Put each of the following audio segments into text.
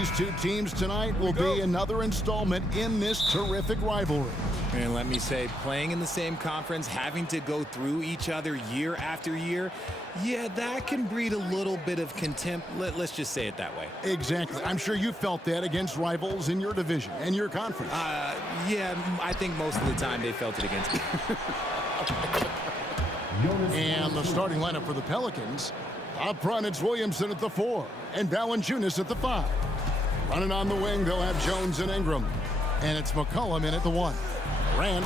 these two teams tonight will be another installment in this terrific rivalry. And let me say, playing in the same conference, having to go through each other year after year, yeah, that can breed a little bit of contempt. Let's just say it that way. Exactly. I'm sure you felt that against rivals in your division and your conference. Yeah, I think most of the time they felt it against me. And the starting lineup for the Pelicans. Up front, it's Williamson at the 4 and Valanciunas at the 5. Running on the wing, they'll have Jones and Ingram. And it's McCollum in at the 1. Morant,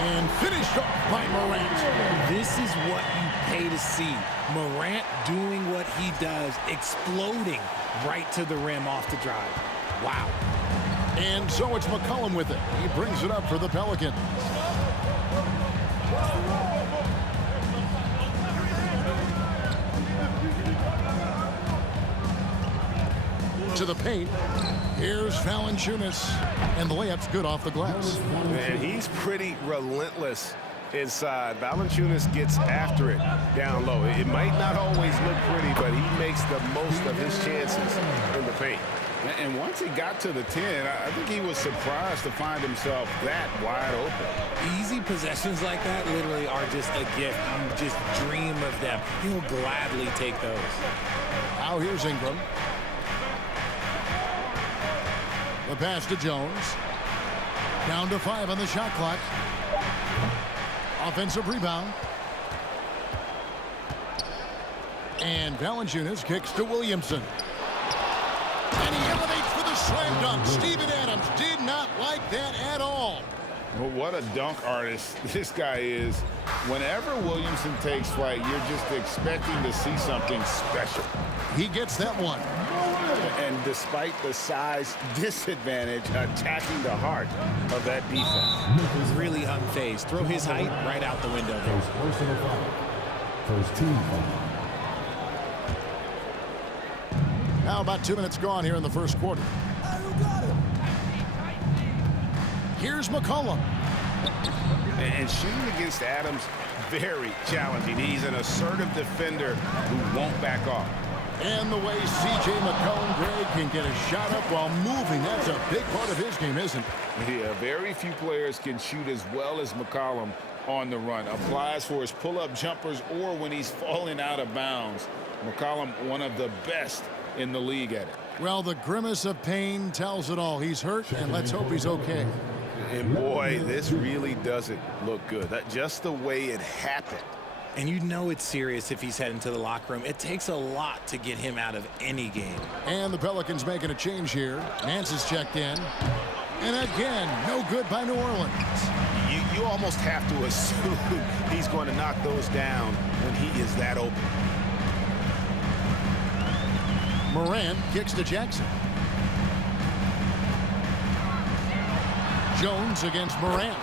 and finished off by Morant. This is what you pay to see. Morant doing what he does, exploding right to the rim off the drive. Wow. And so it's McCollum with it. He brings it up for the Pelicans. To the paint. Here's Valanciunas. And the layup's good off the glass. And he's pretty relentless inside. Valanciunas gets after it down low. It might not always look pretty, but he makes the most of his chances in the paint. And once he got to the 10, I think he was surprised to find himself that wide open. Easy possessions like that literally are just a gift. You just dream of them. He'll gladly take those. Now here's Ingram. The pass to Jones. Down to 5 on the shot clock. Offensive rebound. And Valanciunas kicks to Williamson. And he elevates for the slam dunk. Steven Adams did not like that at all. Well, what a dunk artist this guy is. Whenever Williamson takes flight, you're just expecting to see something special. He gets that one. And despite the size disadvantage, attacking the heart of that defense. He's really unfazed. Throw his height right out the window. First team foul. Now about 2 minutes gone here in the first quarter. Here's McCollum. And shooting against Adams, very challenging. He's an assertive defender who won't back off. And the way C.J. McCollum, Greg, can get a shot up while moving, that's a big part of his game, isn't it? Yeah, very few players can shoot as well as McCollum on the run. Applies for his pull-up jumpers or when he's falling out of bounds. McCollum, one of the best in the league at it. Well, the grimace of pain tells it all. He's hurt, and let's hope he's okay. And boy, this really doesn't look good. That just the way it happened. And you know it's serious if he's heading to the locker room. It takes a lot to get him out of any game. And the Pelicans making a change here. Nance is checked in. And again, no good by New Orleans. You almost have to assume he's going to knock those down when he is that open. Morant kicks to Jackson. Jones against Morant.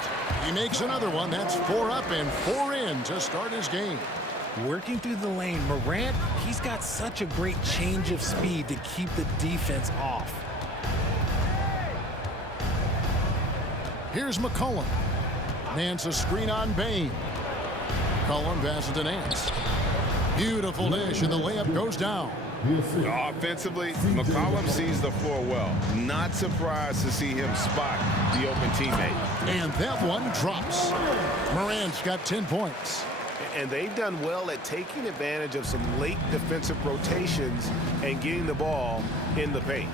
He makes another one. That's 4 up and 4 in to start his game. Working through the lane, Morant, he's got such a great change of speed to keep the defense off. Here's McCollum. Nance a screen on Bain. McCollum passes to Nance. Beautiful dish, and the layup goes down. Offensively, McCollum sees the floor well. Not surprised to see him spot the open teammate. And that one drops. Morant's got 10 points. And they've done well at taking advantage of some late defensive rotations and getting the ball in the paint.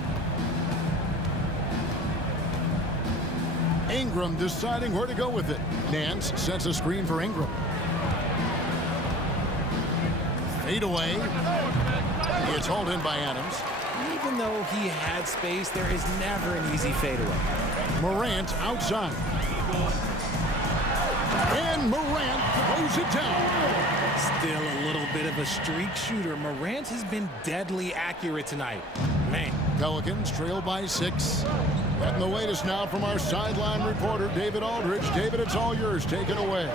Ingram deciding where to go with it. Nance sets a screen for Ingram. Fade away. It's hauled in by Adams. Even though he had space, there is never an easy fadeaway. Morant outside. And Morant throws it down. Still a little bit of a streak shooter. Morant has been deadly accurate tonight. Man. Pelicans trail by 6. Getting the latest now from our sideline reporter, David Aldridge. David, it's all yours. Take it away.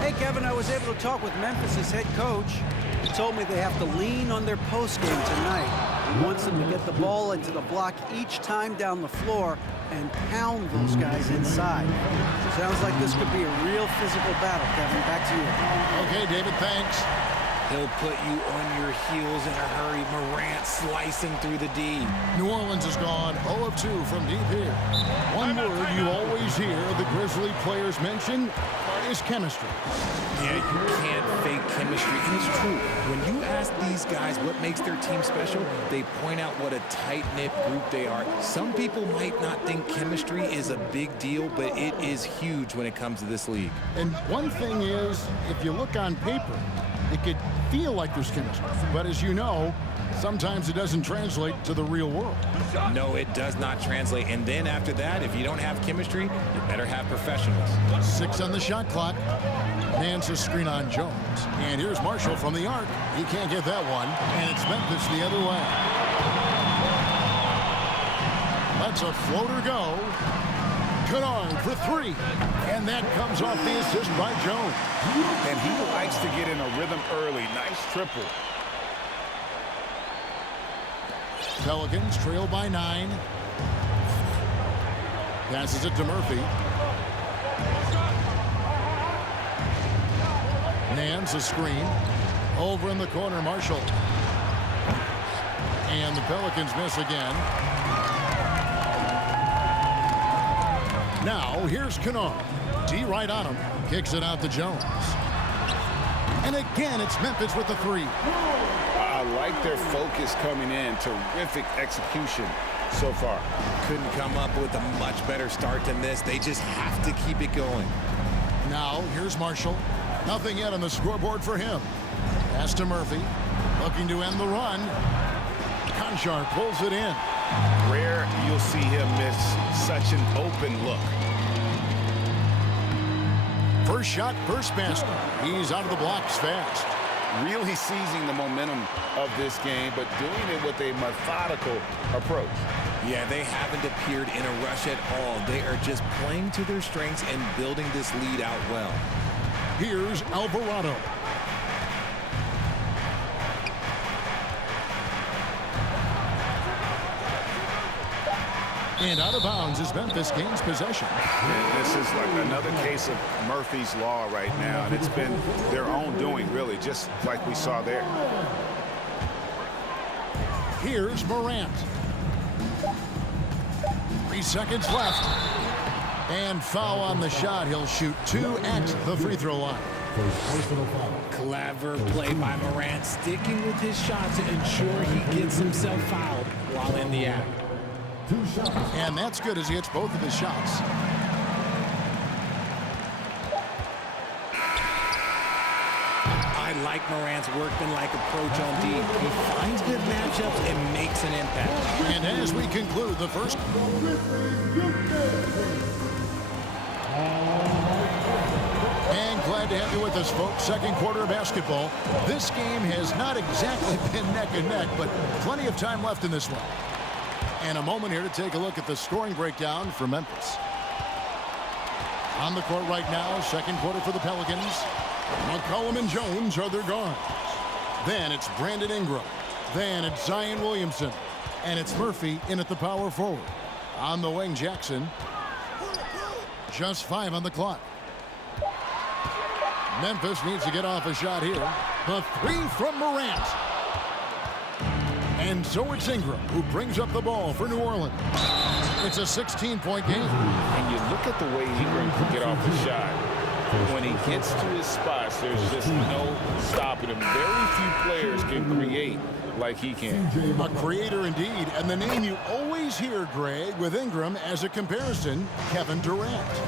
Hey, Kevin, I was able to talk with Memphis' head coach. He told me they have to lean on their post game tonight. He wants them to get the ball into the block each time down the floor and pound those guys inside. Sounds like this could be a real physical battle, Kevin. Back to you. Okay, David, thanks. He'll put you on your heels in a hurry. Morant slicing through the D. New Orleans is gone. of 2 from deep here. One word you always hear the Grizzly players mention is chemistry. Yeah, you can't fake chemistry, and it's true. When you ask these guys what makes their team special, they point out what a tight-knit group they are. Some people might not think chemistry is a big deal, but it is huge when it comes to this league. And one thing is, if you look on paper, it could feel like there's chemistry. But as you know, sometimes it doesn't translate to the real world. No, it does not translate. And then after that, if you don't have chemistry, you better have professionals. 6 on the shot clock. Hands a screen on Jones. And here's Marshall from the arc. He can't get that one. And it's Memphis the other way. Let's a floater go. Kennard for 3. And that comes off the assist by Jones. And he likes to get in a rhythm early. Nice triple. Pelicans trail by 9. Passes it to Murphy. Nance a screen. Over in the corner, Marshall. And the Pelicans miss again. Now, here's Kennard. D right on him. Kicks it out to Jones. And again, it's Memphis with the 3. I like their focus coming in. Terrific execution so far. Couldn't come up with a much better start than this. They just have to keep it going. Now, here's Marshall. Nothing yet on the scoreboard for him. Pass to Murphy. Looking to end the run. Conchar pulls it in. Rare you'll see him miss such an open look. First shot, first basket. He's out of the blocks fast. Really seizing the momentum of this game, but doing it with a methodical approach. Yeah, they haven't appeared in a rush at all. They are just playing to their strengths and building this lead out well. Here's Alvarado. And out of bounds as Memphis gains possession. And this is like another case of Murphy's Law right now, and it's been their own doing, really, just like we saw there. Here's Morant. 3 seconds left. And foul on the shot. He'll shoot 2 at the free throw line. Clever play by Morant, sticking with his shot to ensure he gets himself fouled while in the act. And that's good as he hits both of his shots. I like Morant's workmanlike approach on D. He finds good matchups and makes an impact. And as we conclude the first. And glad to have you with us, folks. Second quarter of basketball. This game has not exactly been neck and neck, but plenty of time left in this one. And a moment here to take a look at the scoring breakdown for Memphis. On the court right now, second quarter for the Pelicans. McCollum and Jones are their guards. Then it's Brandon Ingram. Then it's Zion Williamson. And it's Murphy in at the power forward. On the wing, Jackson. Just 5 on the clock. Memphis needs to get off a shot here. The 3 from Morant. And so it's Ingram who brings up the ball for New Orleans. It's a 16-point game. And you look at the way Ingram can get off the shot. When he gets to his spots, there's just no stopping him. Very few players can create like he can. A creator indeed. And the name you always hear, Greg, with Ingram as a comparison, Kevin Durant.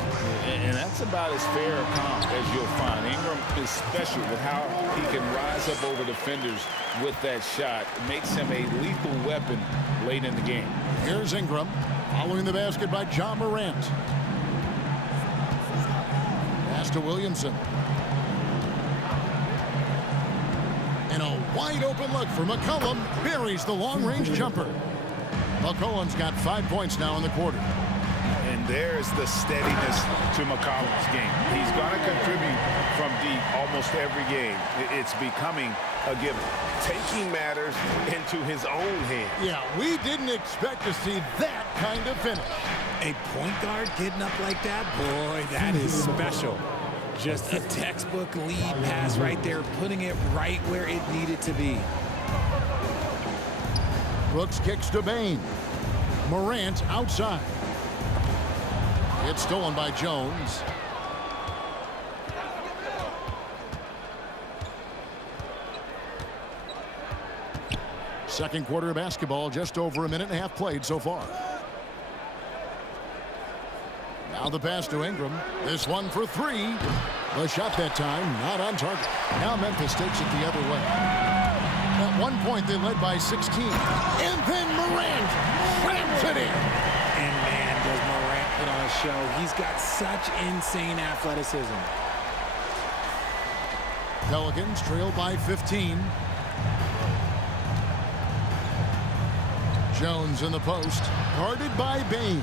And that's about as fair a comp as you'll find. Ingram is special with how he can rise up over defenders with that shot. It makes him a lethal weapon late in the game. Here's Ingram, following the basket by John Morant. Pass to Williamson. And a wide open look for McCollum. Buries the long-range jumper. McCollum's got 5 points now in the quarter. And there's the steadiness to McCollum's game. He's going to contribute from deep almost every game. It's becoming a given. Taking matters into his own hands. Yeah, we didn't expect to see that kind of finish. A point guard getting up like that, boy, that is special. Just a textbook lead pass right there, putting it right where it needed to be. Brooks kicks to Bain. Morant outside. It's stolen by Jones. Second quarter of basketball, just over a minute and a half played so far. Now the pass to Ingram. This one for three. The shot that time, not on target. Now Memphis takes it the other way. At one point, they led by 16. And then Morant slams it in. And man, does Morant put on a show. He's got such insane athleticism. Pelicans trail by 15. Jones in the post, guarded by Bain.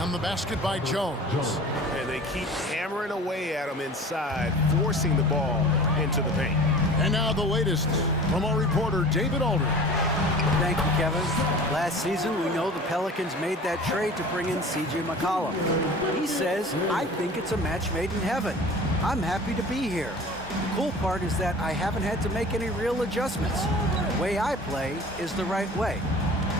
On the basket by Jones. And they keep hammering away at him inside, forcing the ball into the paint. And now the latest from our reporter, David Aldridge. Thank you, Kevin. Last season, we know the Pelicans made that trade to bring in C.J. McCollum. He says, I think it's a match made in heaven. I'm happy to be here. The cool part is that I haven't had to make any real adjustments. The way I play is the right way.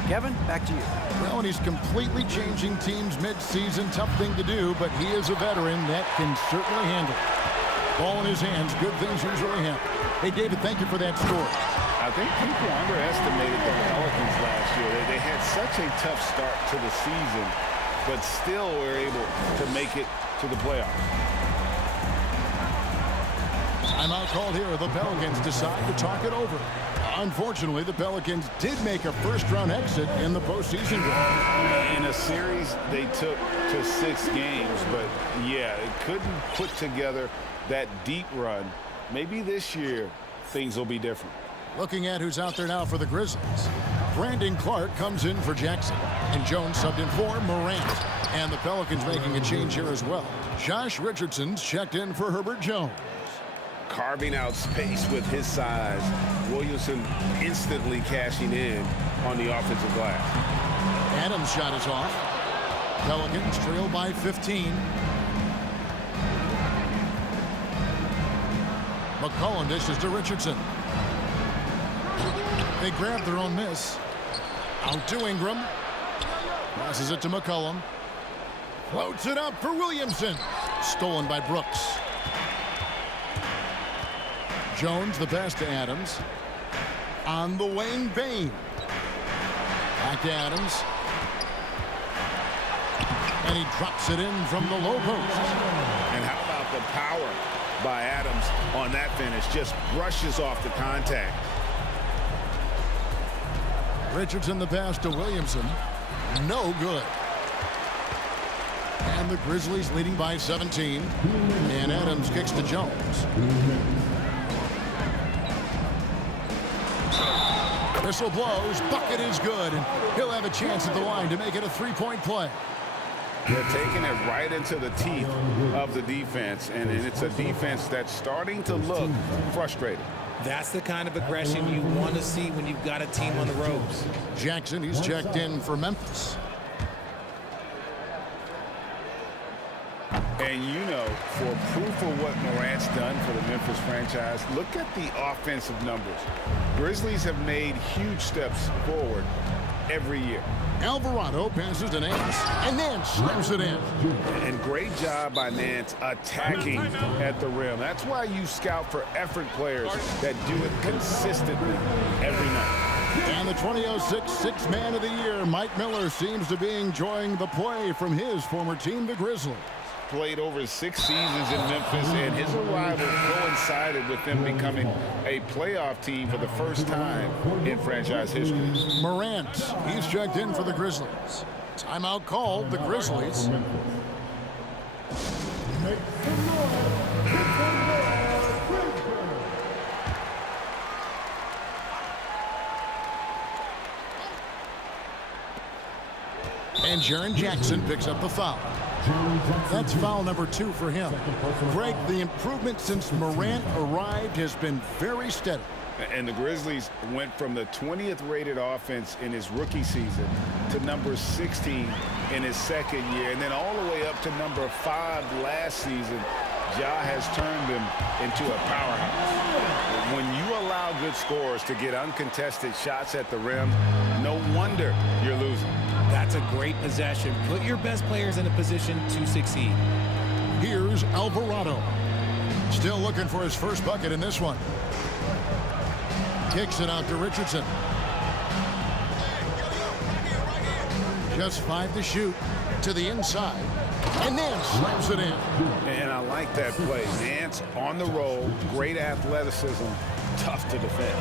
Kevin, back to you. Well, and he's completely changing teams mid-season. Tough thing to do, but he is a veteran that can certainly handle it. Ball in his hands, good things usually happen. Hey, David, thank you for that story. I think people underestimated the Pelicans last year. They had such a tough start to the season, but still were able to make it to the playoffs. Timeout called here. The Pelicans decide to talk it over. Unfortunately, the Pelicans did make a first-round exit in the postseason. In a series they took to 6 games, but yeah, it couldn't put together that deep run. Maybe this year things will be different. Looking at who's out there now for the Grizzlies. Brandon Clark comes in for Jackson. And Jones subbed in for Morant. And the Pelicans making a change here as well. Josh Richardson's checked in for Herbert Jones. Carving out space with his size. Williamson instantly cashing in on the offensive glass. Adams' shot is off. Pelicans trail by 15. McCollum dishes to Richardson. They grab their own miss. Out to Ingram. Passes it to McCollum. Floats it up for Williamson. Stolen by Brooks. Jones, the pass to Adams. On the wing, Bain. Back to Adams. And he drops it in from the low post. And how about the power by Adams on that finish? Just brushes off the contact. Richardson the pass to Williamson. No good. And the Grizzlies leading by 17. And Adams kicks to Jones. Whistle blows. Bucket is good. And he'll have a chance at the line to make it a three-point play. They're taking it right into the teeth of the defense, and it's a defense that's starting to look frustrated. That's the kind of aggression you want to see when you've got a team on the ropes. Jackson, he's checked in for Memphis. And you know, for proof of what Morant's done for the Memphis franchise, look at the offensive numbers. Grizzlies have made huge steps forward every year. Alvarado passes to Nance, and Nance slams it in. And great job by Nance attacking at the rim. That's why you scout for effort players that do it consistently every night. And the 2006 Sixth Man of the Year, Mike Miller, seems to be enjoying the play from his former team, the Grizzlies. Played over 6 seasons in Memphis, and his arrival coincided with them becoming a playoff team for the first time in franchise history. Morant, he's checked in for the Grizzlies. Timeout called, the Grizzlies. And Jaren Jackson picks up the foul. That's foul number 2 for him. Greg, the improvement since Morant arrived has been very steady. And the Grizzlies went from the 20th rated offense in his rookie season to number 16 in his second year, and then all the way up to number 5 last season. Ja has turned them into a powerhouse. When you allow good scorers to get uncontested shots at the rim, no wonder you're losing. That's a great possession. Put your best players in a position to succeed. Here's Alvarado. Still looking for his first bucket in this one. Kicks it out to Richardson. Just 5 to shoot. To the inside. And Nance slams it in. And I like that play. Nance on the roll. Great athleticism. Tough to defend.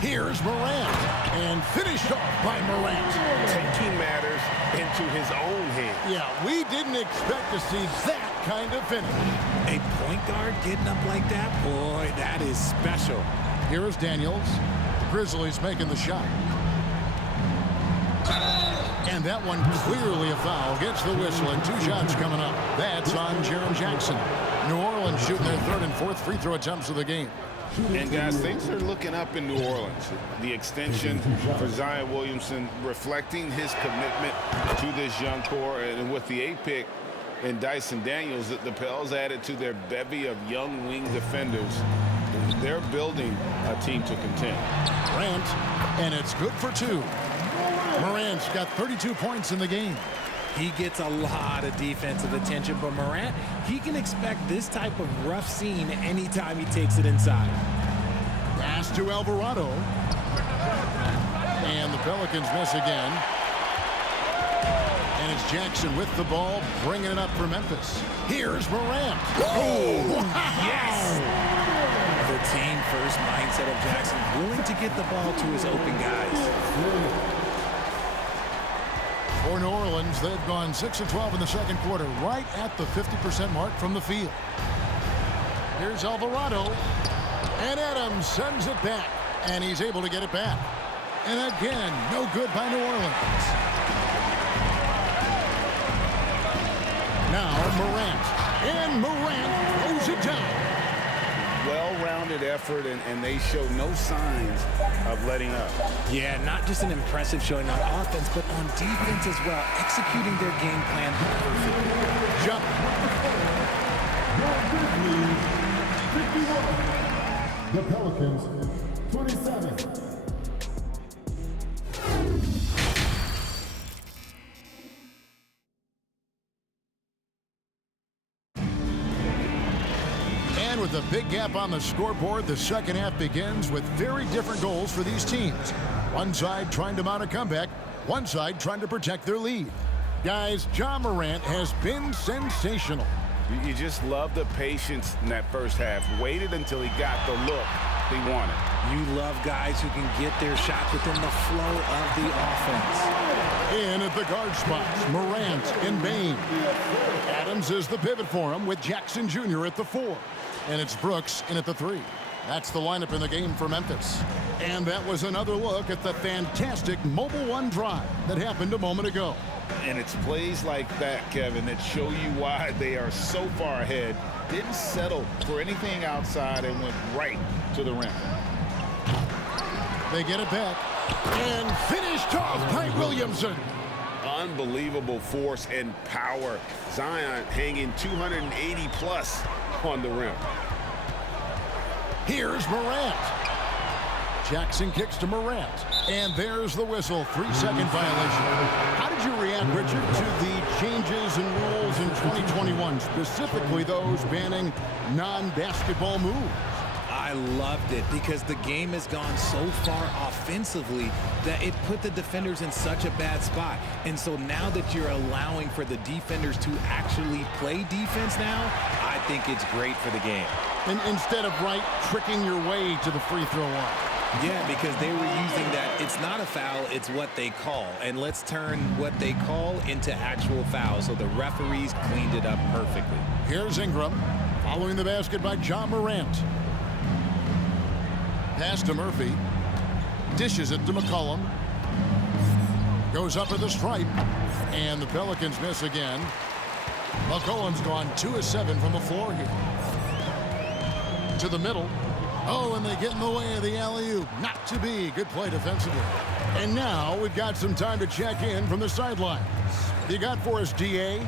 Here's Morant. And finished off by Morant. Taking matters into his own hands. Yeah, we didn't expect to see that kind of finish. A point guard getting up like that? Boy, that is special. Here's Daniels. Grizzlies making the shot. And that one clearly a foul. Gets the whistle and 2 shots coming up. That's on Jaren Jackson. New Orleans shooting their 3rd and 4th free throw attempts of the game. And guys, things are looking up in New Orleans. The extension for Zion Williamson reflecting his commitment to this young core. And with the 8th pick and Dyson Daniels, the Pels added to their bevy of young wing defenders. They're building a team to contend. Morant, and it's good for 2. Morant's got 32 points in the game. He gets a lot of defensive attention, but Morant, he can expect this type of rough scene anytime he takes it inside. Pass to Alvarado. And the Pelicans miss again. And it's Jackson with the ball, bringing it up for Memphis. Here's Morant. Oh, yes! The team first mindset of Jackson, willing to get the ball to his open guys. For New Orleans, they've gone 6 of 12 in the second quarter, right at the 50% mark from the field. Here's Alvarado. And Adams sends it back. And he's able to get it back. And again, no good by New Orleans. Now Morant. And Morant throws it down. Well-rounded effort, and they show no signs of letting up. Yeah, not just an impressive showing on offense, but on defense as well, executing their game plan perfectly. Jump. The Pelicans, 27. With a big gap on the scoreboard, the second half begins with very different goals for these teams. One side trying to mount a comeback, one side trying to protect their lead. Guys, Ja Morant has been sensational. You just love the patience in that first half. Waited until he got the look he wanted. You love guys who can get their shots within the flow of the offense. In at the guard spots, Morant and Bain. Adams is the pivot for him with Jackson Jr. at the 4. And it's Brooks in at the 3. That's the lineup in the game for Memphis. And that was another look at the fantastic Mobile One drive that happened a moment ago. And it's plays like that, Kevin, that show you why they are so far ahead. Didn't settle for anything outside and went right to the rim. They get it back. And finished off by Williamson. Unbelievable force and power. Zion hanging 280 plus on the rim. Here's Morant. Jackson kicks to Morant. And there's the whistle. 3-second violation. How did you react, Richard, to the changes in rules in 2021, specifically those banning non-basketball moves? I loved it because the game has gone so far offensively that it put the defenders in such a bad spot. And so now that you're allowing for the defenders to actually play defense now, I think it's great for the game. And instead of tricking your way to the free throw line. Yeah, because they were using that. It's not a foul, it's what they call. And let's turn what they call into actual fouls. So the referees cleaned it up perfectly. Here's Ingram following the basket by Ja Morant. Pass to Murphy. Dishes it to McCollum. Goes up at the stripe. And the Pelicans miss again. McCollum's gone 2 of 7 from the floor here. To the middle. Oh, and they get in the way of the alley-oop. Not to be. Good play defensively. And now we've got some time to check in from the sidelines. You got for us, DA?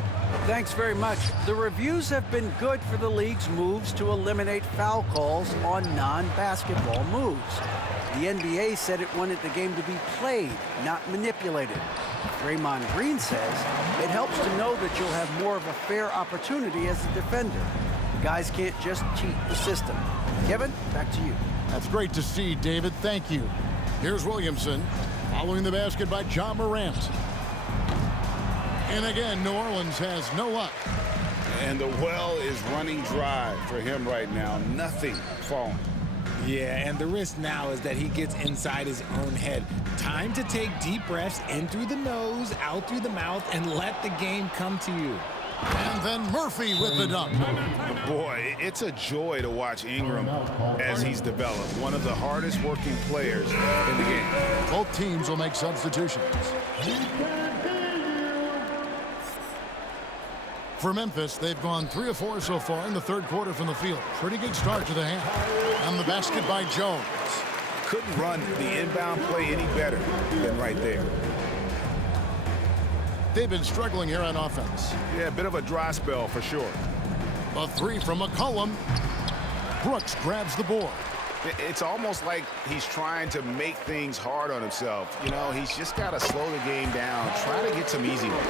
Thanks very much. The reviews have been good for the league's moves to eliminate foul calls on non-basketball moves. The NBA said it wanted the game to be played, not manipulated. Draymond Green says it helps to know that you'll have more of a fair opportunity as a defender. Guys can't just cheat the system. Kevin, back to you. That's great to see, David. Thank you. Here's Williamson, following the basket by Ja Morant. And again, New Orleans has no luck. And the well is running dry for him right now. Nothing falling. Yeah, and the risk now is that he gets inside his own head. Time to take deep breaths in through the nose, out through the mouth, and let the game come to you. And then Murphy with the dunk. Boy, it's a joy to watch Ingram as he's developed. One of the hardest working players in the game. Both teams will make substitutions. For Memphis, they've gone 3 of 4 so far in the third quarter from the field. Pretty good start to the half. And the basket by Jones. Couldn't run the inbound play any better than right there. They've been struggling here on offense. Yeah, a bit of a dry spell for sure. A 3 from McCollum. Brooks grabs the board. It's almost like he's trying to make things hard on himself. You know, he's just got to slow the game down, try to get some easy ones.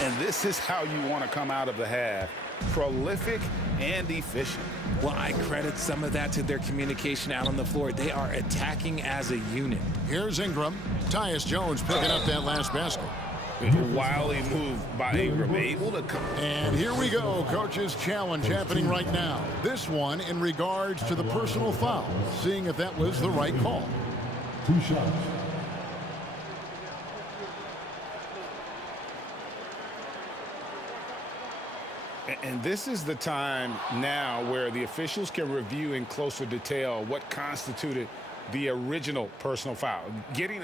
And this is how you want to come out of the half. Prolific and efficient. Well, I credit some of that to their communication out on the floor. They are attacking as a unit. Here's Ingram. Tyus Jones picking up that last basket. Wily move by Ingram, able to come. And here we go, coach's challenge happening right now. This one in regards to the personal foul, seeing if that was the right call. 2 shots. And this is the time now where the officials can review in closer detail what constituted the original personal foul. Getting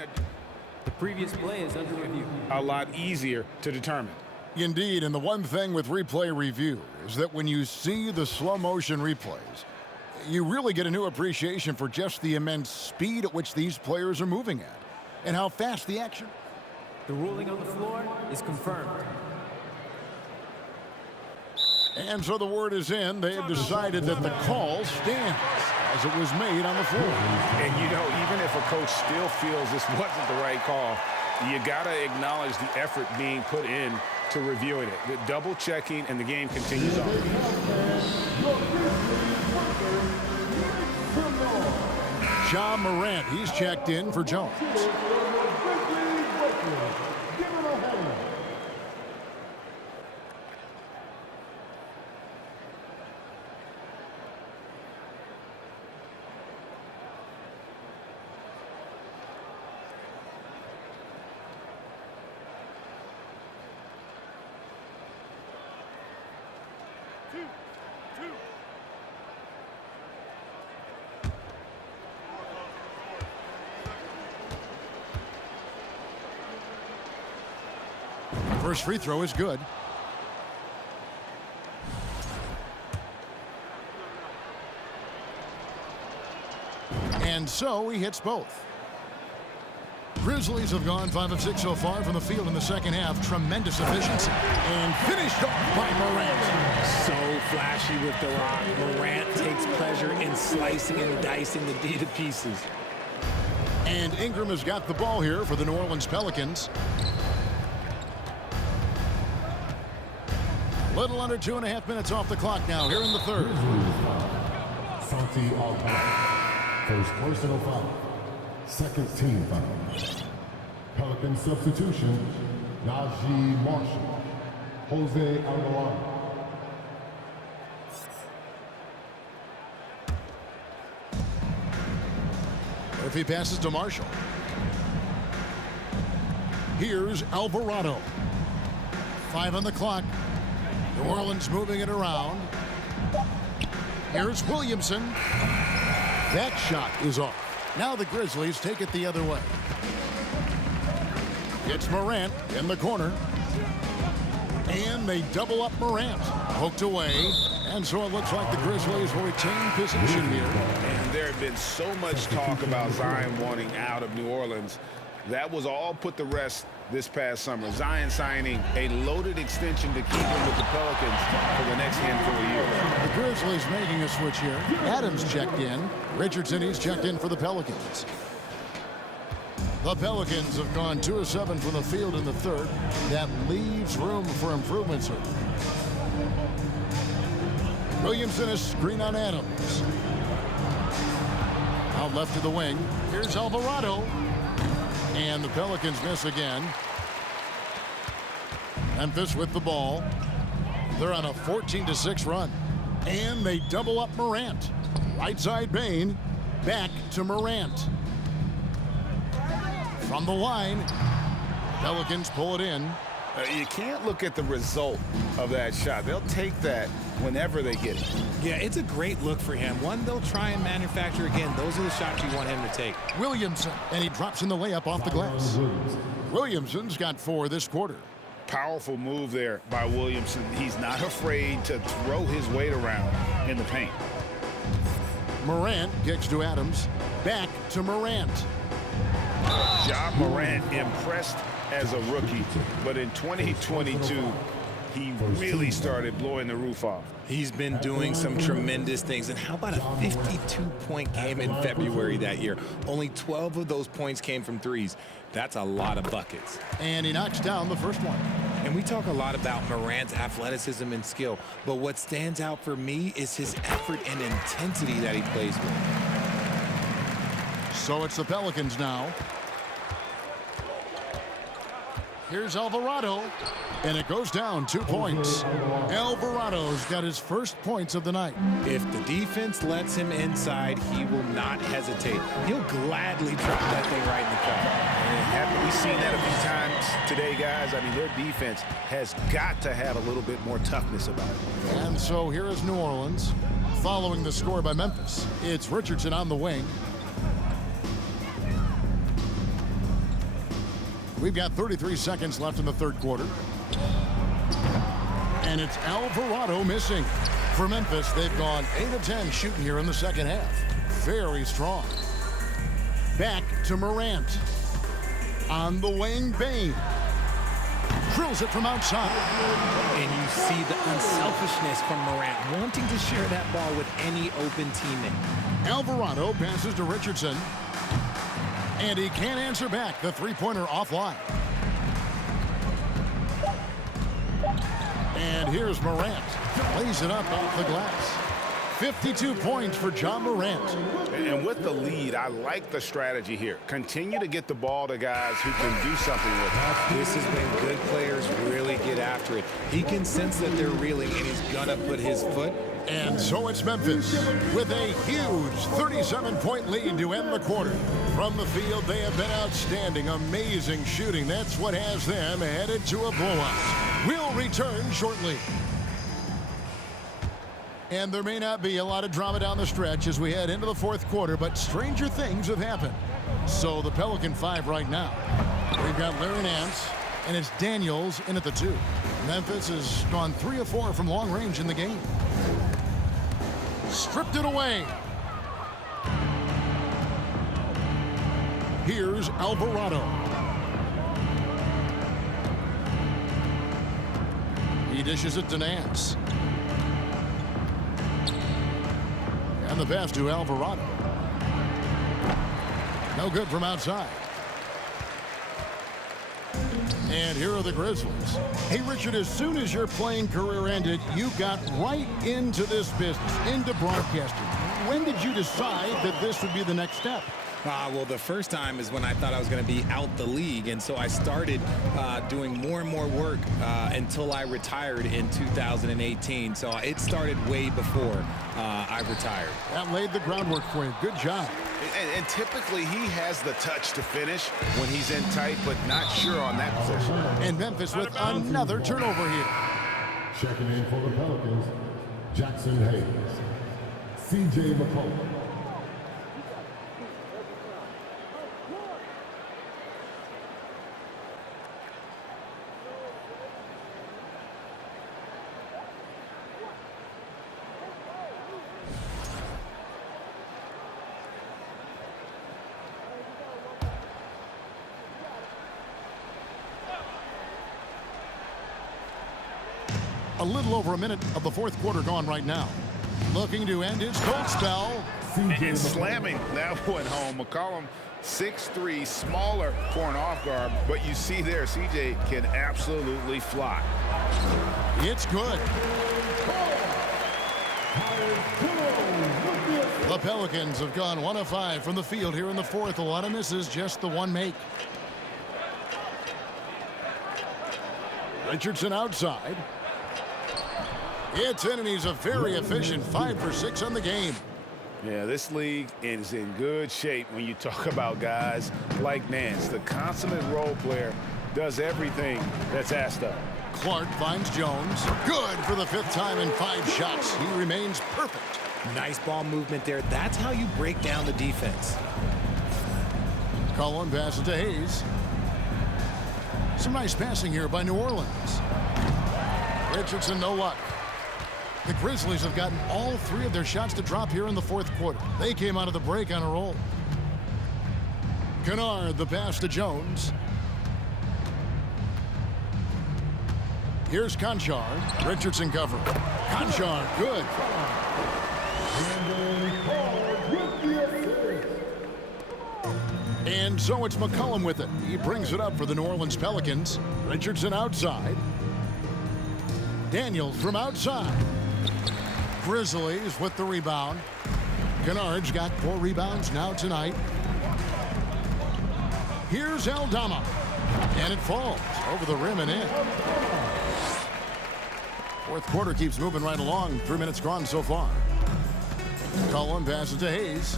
The previous play is under review. a lot easier to determine. Indeed, and the one thing with replay review is that when you see the slow motion replays, you really get a new appreciation for just the immense speed at which these players are moving at and how fast the action. The ruling on the floor is confirmed. And so the word is in. They have decided that the call stands as it was made on the floor. And, you know, even if a coach still feels this wasn't the right call, you got to acknowledge the effort being put in to reviewing it. The double checking, and the game continues on. Ja Morant, he's checked in for Jones. First free throw is good. And so he hits both. Grizzlies have gone 5 of 6 so far from the field in the second half. Tremendous efficiency. And finished off by Morant. So flashy with the rock. Morant takes pleasure in slicing and dicing the D to pieces. And Ingram has got the ball here for the New Orleans Pelicans. Little under 2.5 minutes off the clock now here in the third. Santi Alcantara. First personal foul. Second team foul. Pelican substitution. Najee Marshall. Jose Alvarado. If he passes to Marshall. Here's Alvarado. 5 on the clock. New Orleans moving it around. Here's Williamson. That shot is off. Now the Grizzlies take it the other way. It's Morant in the corner. And they double up Morant. Poked away. And so it looks like the Grizzlies will retain position here. And there had been so much talk about Zion wanting out of New Orleans. That was all put to rest this past summer. Zion signing a loaded extension to keep him with the Pelicans for the next handful of years. The Grizzlies making a switch here. Adams checked in. Richardson, he's checked in for the Pelicans. The Pelicans have gone 2 of 7 from the field in the third. That leaves room for improvement, sir. Williamson is screen on Adams. Out left to the wing. Here's Alvarado. And the Pelicans miss again. Memphis with the ball. They're on a 14-6 run. And they double up Morant. Right side Bain. Back to Morant. From the line. Pelicans pull it in. You can't look at the result of that shot. They'll take that whenever they get it. Yeah, it's a great look for him. One they'll try and manufacture again. Those are the shots you want him to take. Williamson. And he drops in the layup off the glass. Williamson's got 4 this quarter. Powerful move there by Williamson. He's not afraid to throw his weight around in the paint. Morant kicks to Adams. Back to Morant. Ja Morant impressed as a rookie, but in 2022, he really started blowing the roof off. He's been doing some tremendous things. And how about a 52-point game in February that year? Only 12 of those points came from threes. That's a lot of buckets. And he knocks down the first one. And we talk a lot about Morant's athleticism and skill, but what stands out for me is his effort and intensity that he plays with. So it's the Pelicans now. Here's Alvarado, and it goes down 2 points. Alvarado's got his first points of the night. If the defense lets him inside, he will not hesitate. He'll gladly drop that thing right in the cup. Haven't we seen that a few times today, guys? I mean, their defense has got to have a little bit more toughness about it. And so here is New Orleans, following the score by Memphis. It's Richardson on the wing. We've got 33 seconds left in the third quarter. And it's Alvarado missing. For Memphis, they've gone 8 of 10 shooting here in the second half. Very strong. Back to Morant. On the wing, Bain. Drills it from outside. And you see the unselfishness from Morant, wanting to share that ball with any open teammate. Alvarado passes to Richardson. And he can't answer back. The three-pointer offline. And here's Morant. Lays it up off the glass. 52 points for Ja Morant. And with the lead, I like the strategy here. Continue to get the ball to guys who can do something with it. This is when good players really get after it. He can sense that they're reeling, and he's gonna put his foot. And so it's Memphis with a huge 37-point lead to end the quarter. From the field, they have been outstanding, amazing shooting. That's what has them headed to a blowout. We'll return shortly. And there may not be a lot of drama down the stretch as we head into the fourth quarter, but stranger things have happened. So the Pelican 5 right now. We've got Larry Nance, and it's Daniels in at the 2. Memphis has gone 3 of 4 from long range in the game. Stripped it away. Here's Alvarado. He dishes it to Nance. And the pass to Alvarado. No good from outside. And here are the Grizzlies. Hey, Richard, as soon as your playing career ended, you got right into this business, into broadcasting. When did you decide that this would be the next step? Well, the first time is when I thought I was going to be out the league, and so I started doing more and more work until I retired in 2018. So it started way before I retired. That laid the groundwork for you. Good job. And typically he has the touch to finish when he's in tight, but not sure on that position. And Memphis with another turnover here. Checking in for the Pelicans, Jackson Hayes, C.J. McCollum. A little over a minute of the fourth quarter gone right now. Looking to end his cold spell. And slamming that one home. McCollum 6'3", smaller for an off guard, but you see there, CJ can absolutely fly. It's good. The Pelicans have gone 1 of 5 from the field here in the fourth. A lot of misses, just the one make. Richardson outside. It's in, and he's a very efficient 5 for 6 on the game. Yeah, this league is in good shape when you talk about guys like Nance. The consummate role player does everything that's asked of him. Clark finds Jones. Good for the 5th time in 5 shots. He remains perfect. Nice ball movement there. That's how you break down the defense. Cullen passes to Hayes. Some nice passing here by New Orleans. Richardson, no luck. The Grizzlies have gotten all 3 of their shots to drop here in the fourth quarter. They came out of the break on a roll. Kennard, the pass to Jones. Here's Conchar. Richardson covering. Conchar, good. And so it's McCollum with it. He brings it up for the New Orleans Pelicans. Richardson outside. Daniels from outside. Grizzlies with the rebound. Kennard's got 4 rebounds now tonight. Here's Aldama. And it falls over the rim and in. Fourth quarter keeps moving right along. 3 minutes gone so far. Cullen passes to Hayes.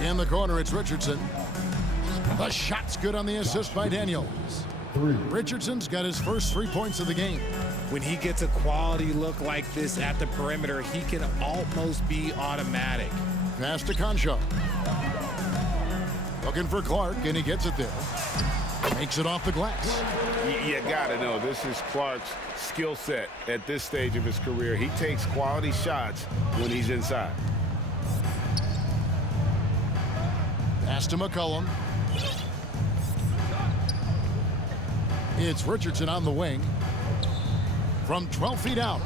In the corner, it's Richardson. The shot's good on the assist by Daniels. Richardson's got his first 3 points of the game. When he gets a quality look like this at the perimeter, he can almost be automatic. Pass to Conchar. Looking for Clark, and he gets it there. Makes it off the glass. You got to know, this is Clark's skill set at this stage of his career. He takes quality shots when he's inside. Pass to McCollum. It's Richardson on the wing. From 12 feet out.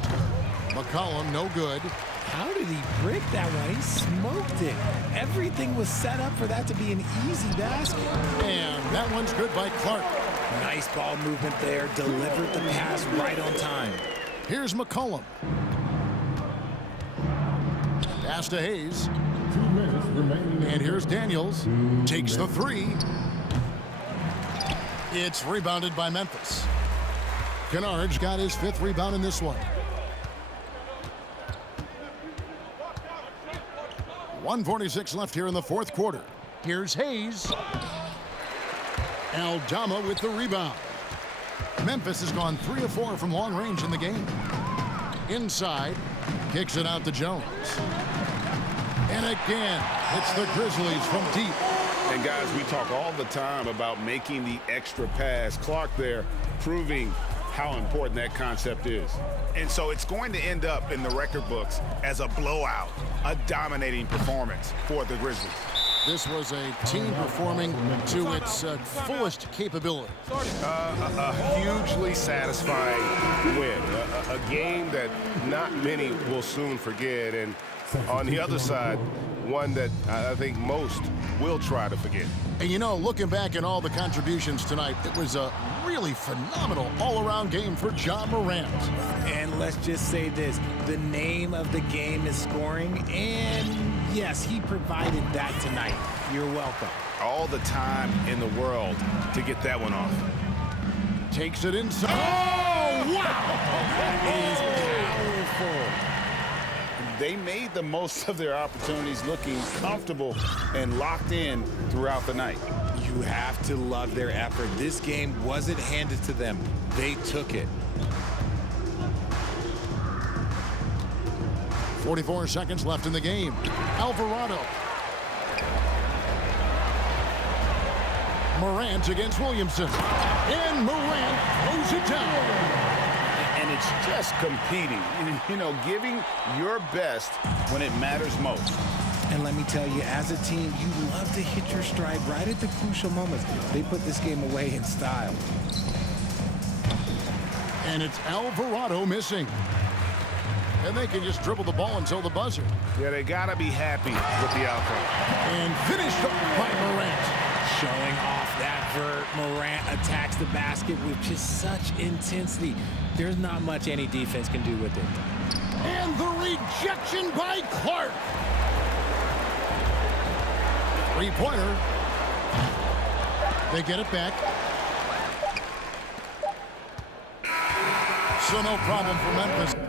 McCollum, no good. How did he break that one? He smoked it. Everything was set up for that to be an easy basket. And that one's good by Clark. Nice ball movement there. Delivered the pass right on time. Here's McCollum. Pass to Hayes. 2 minutes remaining. And here's Daniels. Takes the 3. It's rebounded by Memphis. Kennard's got his 5th rebound in this one. 1:46 left here in the fourth quarter. Here's Hayes. Aldama with the rebound. Memphis has gone 3 of 4 from long range in the game. Inside, kicks it out to Jones. And again, it's the Grizzlies from deep. And guys, we talk all the time about making the extra pass. Clark there proving how important that concept is. And so it's going to end up in the record books as a blowout, a dominating performance for the Grizzlies. This was a team performing to its fullest capability. A hugely satisfying win. A game that not many will soon forget. And on the other side, one that I think most will try to forget. And you know, looking back at all the contributions tonight, it was a really phenomenal all-around game for John Morant. And let's just say this, the name of the game is scoring, and yes, he provided that tonight. You're welcome. All the time in the world to get that one off. Takes it inside. Oh, wow! That is powerful. They made the most of their opportunities, looking comfortable and locked in throughout the night. You have to love their effort. This game wasn't handed to them. They took it. 44 seconds left in the game. Alvarado. Morant against Williamson. And Morant throws it down. And it's just competing, you know, giving your best when it matters most. And let me tell you, as a team, you love to hit your stride right at the crucial moments. They put this game away in style. And it's Alvarado missing. and they can just dribble the ball until the buzzer. Yeah, they got to be happy with the outcome. And finished up by Morant. Showing off that vert. Morant attacks the basket with just such intensity. There's not much any defense can do with it. And the rejection by Clark. Three-pointer. They get it back. So no problem for Memphis.